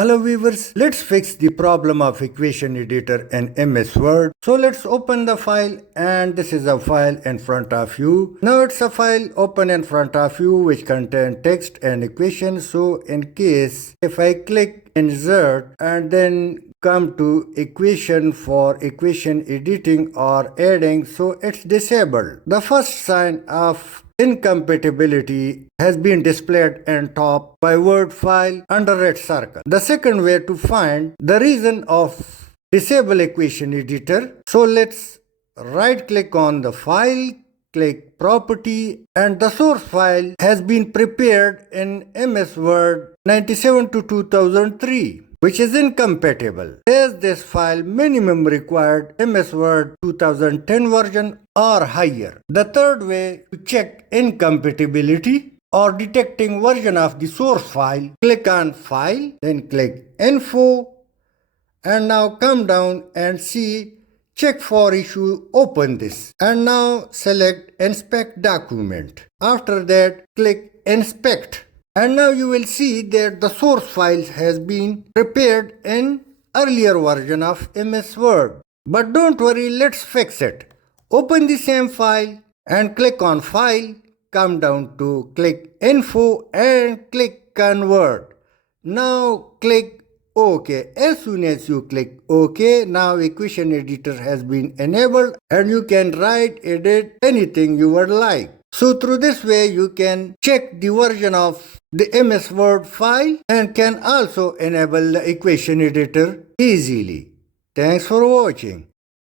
Hello viewers, let's fix the problem of equation editor in MS Word. So let's open the file, and this is a file in front of you. Now it's a file open in front of you which contains text and equation. So in case if I click insert and then come to equation for equation editing or adding, so it's disabled. The first sign of incompatibility has been displayed on top by word file under red circle. The second way to find the reason of disable equation editor. So let's right click on the file, click property, and the source file has been prepared in MS Word 97 to 2003. Which is incompatible. Is this file minimum required MS Word 2010 version or higher? The third way to check incompatibility or detecting version of the source file, click on File, then click Info, and now come down and see Check for issue, open this, and now select Inspect document. After that, click Inspect. And now you will see that the source file has been prepared in earlier version of MS Word. But don't worry, let's fix it. Open the same file and click on File, come down to click Info and click Convert. Now click OK. As soon as you click OK, now equation editor has been enabled and you can write, edit anything you would like. So through this way you can check the version of the MS Word file and can also enable the equation editor easily. Thanks for watching.